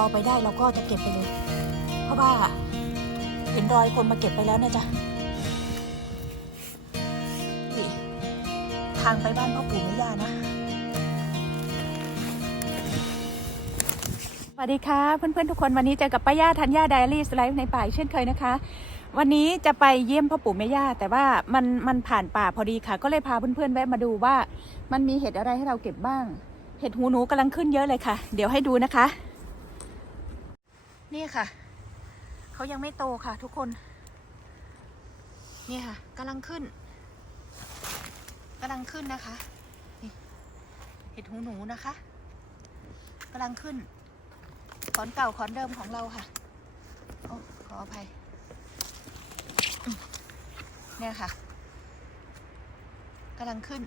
เอไปได้เราก็จะเก็บไปเลย เพราะว่าเห็นรอยคนมาเก็บไปแล้วนะจ๊ะทางไปบ้านพ่อปู่แม่ย่านะ สวัสดีค่ะเพื่อนๆทุกคนวันนี้เจอกับป้าย่าธัญญาไดอารี่สไลฟ์ในป่าเช่นเคยนะคะ วันนี้จะไปเยี่ยมพ่อปู่แม่ย่าแต่ว่ามันมันผ่านป่าพอดีค่ะ ก็เลยพาเพื่อนๆแวะมาดูว่า มันมีเห็ดอะไรให้เราเก็บบ้าง เห็ดหูหนูกำลังขึ้นเยอะเลยค่ะ เดี๋ยวให้ดูนะคะ นี่ค่ะ เขายังไม่โตค่ะ ทุกคน นี่ค่ะกำลังขึ้นกำลังขึ้นนะคะเห็ดหูหนูนะคะกำลังขึ้น ขอนเก่าขอนเดิมของเราค่ะโอ้ขออภัย เนี่ยค่ะกำลังขึ้น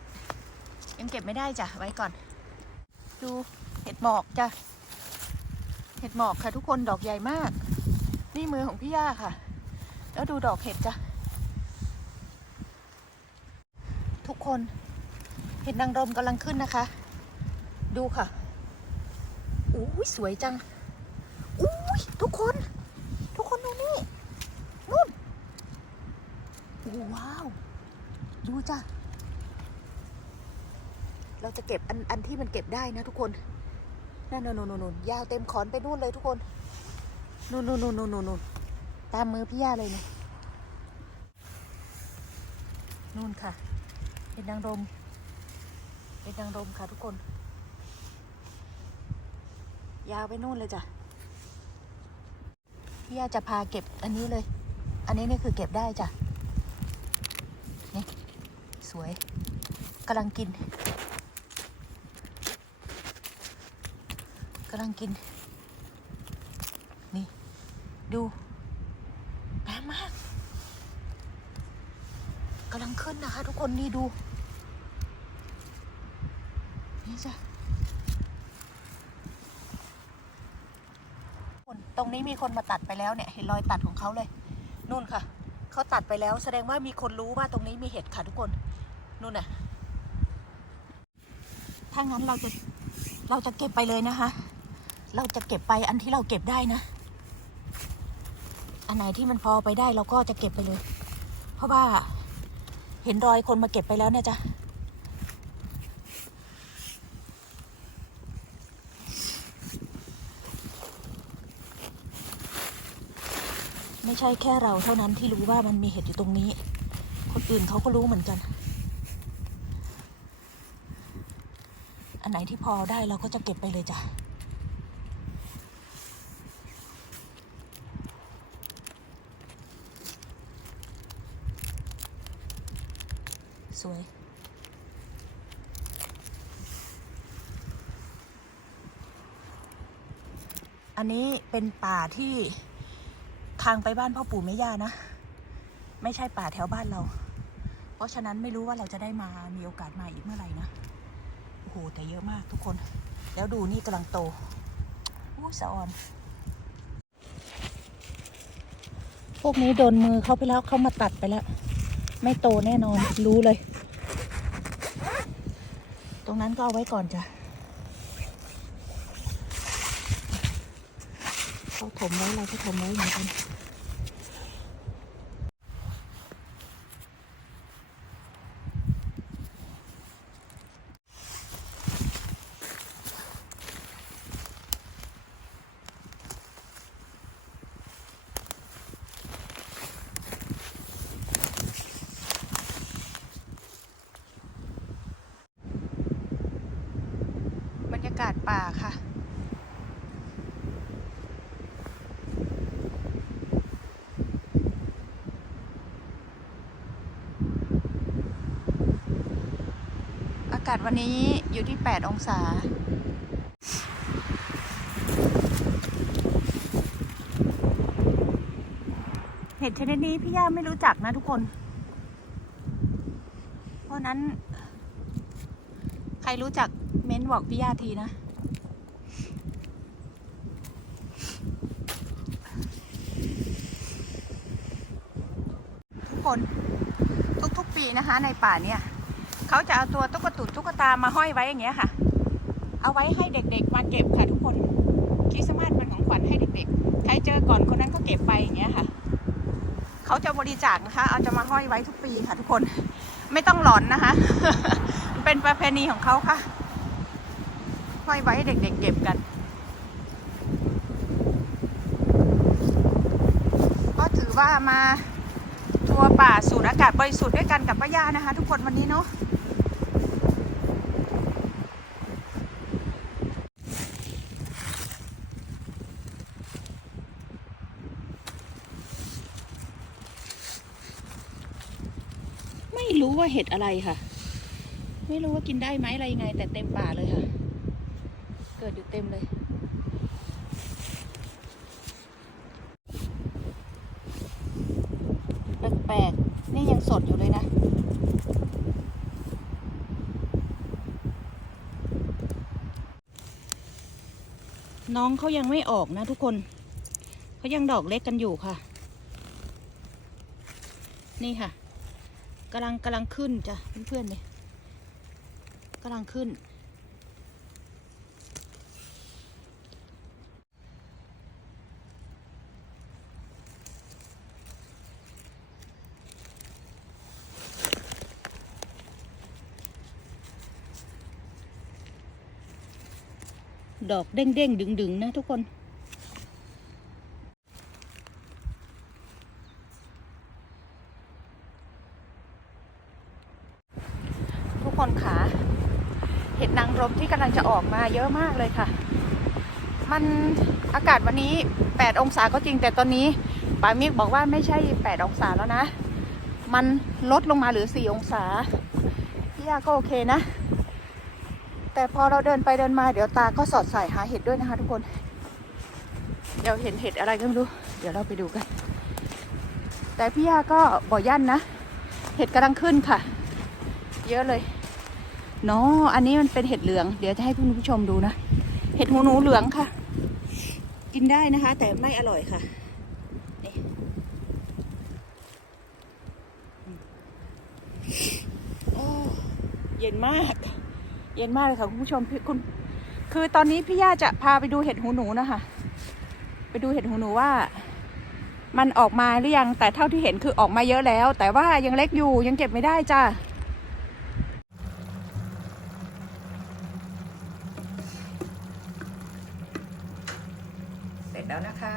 ยังเก็บไม่ได้จ้ะไว้ก่อน ดูเห็ดหมอกจ้ะ เห็ดหมอกค่ะทุกคนดอกใหญ่มาก นี่มือของพี่ย่าค่ะ แล้วดูดอกเห็ดจ้ะ ทุกคน เห็ดนางรมกำลังขึ้นนะคะ ดูค่ะอู้ยสวยจังอุ้ยทุกคน ทุกคนดูนี่นู่นโอ้ว้าว ดูจ้ะ เราจะเก็บอันอันที่มันเก็บได้นะทุกคน นั่นนู่นนู่นนู่นยาวเต็มขอนไปนู่นเลยทุกคนนู่นนู่นนู่นนู่นนู่นตามมือพี่ย่าเลยเนี่ยนู่นค่ะเป็นนางรมเป็นนางรมค่ะทุกคน ยาวไปนู่นเลยจ้ะพี่ย่าจะพาเก็บอันนี้เลย อันนี้นี่คือเก็บได้จ้ะนี่สวยกำลังกิน กำลังกิน นี่ ดูงามมากกำลังขึ้นนะคะ ทุกคนนี่ดู นี่จ้ะคนตรงนี้มีคนมาตัดไปแล้วเนี่ย เห็นรอยตัดของเขาเลย นู่นค่ะ เขาตัดไปแล้ว แสดงว่ามีคนรู้ว่าตรงนี้มีเห็ดค่ะทุกคน นู่นน่ะ ถ้างั้นเราจะ เราจะเก็บไปเลยนะคะ เราจะเก็บไปอันที่เราเก็บได้นะ อันไหนที่มันพอไปได้เราก็จะเก็บไปเลย เพราะว่าเห็นรอยคนมาเก็บไปแล้วเนะจ๊ะไม่ใช่แค่เราเท่านั้นที่รู้ว่ามันมีเห็ดอยู่ตรงนี้ คนอื่นเขาก็รู้เหมือนกัน อันไหนที่พอได้เราก็จะเก็บไปเลยจ้ะ สวย อันนี้เป็นป่าที่ทางไปบ้านพ่อปู่แม่ย่านะ ไม่ใช่ป่าแถวบ้านเรา เพราะฉะนั้นไม่รู้ว่าเราจะได้มามีโอกาสมาอีกเมื่อไหร่นะโอ้โหแต่เยอะมากทุกคน แล้วดูนี่กำลังโตอู้สะออนพวกนี้โดนมือเขาไปแล้วเขามาตัดไปแล้ว ไม่โตแน่นอนรู้เลย ตรงนั้นก็เอาไว้ก่อนจ้ะ เขาถมไว้อะไรก็ถมไว้เหมือนกัน บรรยากาศป่าค่ะ อากาศวันนี้อยู่ที่ 8 องศา เห็ดชนิดนี้พี่ย่าไม่รู้จักนะทุกคน เพราะนั้น ใครรู้จักเม้นบอกพี่ย่าทีนะทุกคน ทุกๆปีนะคะในป่าเนี่ย เขาจะเอาตัวตุ๊กตุดตุ๊กตามาห้อยไว้อย่างเงี้ยค่ะ เอาไว้ให้เด็กๆมาเก็บค่ะทุกคนคริสต์มาสเป็นของขวัญให้เด็กๆ ใครเจอก่อนคนนั้นก็เก็บไปอย่างเงี้ยค่ะเขาจะบริจาคนะคะ เอาจะมาห้อยไว้ทุกปีค่ะ ทุกคนไม่ต้องหลอนนะคะ เป็นประเพณีของเขาค่ะ ห้อยไว้ให้เด็กๆเก็บกันก็ถือว่ามาทัวร์ป่าสูดอากาศบริสุทธิ์ด้วยกันกับป้าย่านะคะ ทุกคนวันนี้เนาะ ว่าเห็ดอะไรค่ะ ไม่รู้ว่ากินได้ไหมอะไรยังไง แต่เต็มป่าเลยค่ะ เกิดอยู่เต็มเลยแปลกๆนี่ยังสดอยู่เลยนะน้องเขายังไม่ออกนะทุกคน เขายังดอกเล็กกันอยู่ค่ะ นี่ค่ะ กำลังกำลังขึ้นจ้ะเพื่อนๆเนี่ยกำลังขึ้น ดอกเด้งเด้งดึงดึงๆนะทุกคน ทุกคนขาเห็ดนางรมที่กำลัง จะออกมาเยอะมากเลยค่ะ มันอากาศวันนี้ 8 องศาก็จริงแต่ตอนนี้ปามิกบอกว่าไม่ใช่ 8 องศาแล้วนะ มันลดลงมาเหลือ 4 องศาพี่ยาก็โอเคนะ แต่พอเราเดินไปเดินมาเดี๋ยวตาก็สอดใส่หาเห็ดด้วยนะคะทุกคน เดี๋ยวเห็นเห็ดอะไรก็ไม่รู้ เดี๋ยวเราไปดูกัน แต่พี่ยาก็บ่อยั่นนะ เห็ดกำลังขึ้นค่ะ เยอะเลย เนาะอันนี้มันเป็นเห็ดเหลือง เดี๋ยวจะให้คุณผู้ชมดูนะ เห็ดหูหนูเหลืองค่ะ กินได้นะคะ แต่ไม่อร่อยค่ะนี่โอ้เย็นมาก เย็นมากเลยค่ะคุณผู้ชมพี่คุณ คือตอนนี้พี่ย่าจะพาไปดูเห็ดหูหนูนะคะ ไปดูเห็ดหูหนูว่า มันออกมาหรือยัง แต่เท่าที่เห็นคือออกมาเยอะแล้ว แต่ว่ายังเล็กอยู่ยังเก็บไม่ได้จ้า เสร็จแล้วนะคะ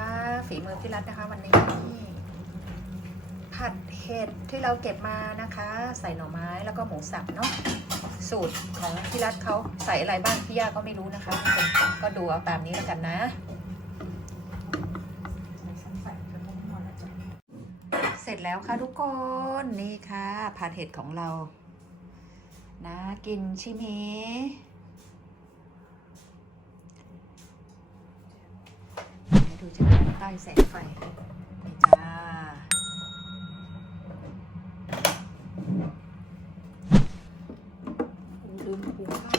พี่รัตนะคะ วันนี้ผัดเห็ดที่เราเก็บมานะคะ ใส่หน่อไม้แล้วก็หมูสับเนาะสูตรของพี่รัตเขาใส่อะไรบ้างพี่ย่าก็ไม่รู้นะคะ ก็ดูเอาตามนี้แล้วกันนะเสร็จแล้วค่ะทุกคนนี่ค่ะผัดเห็ดของเรานะกินชิม ดูจะเใต้แสงไฟนี่จ้าลืมปลูข้า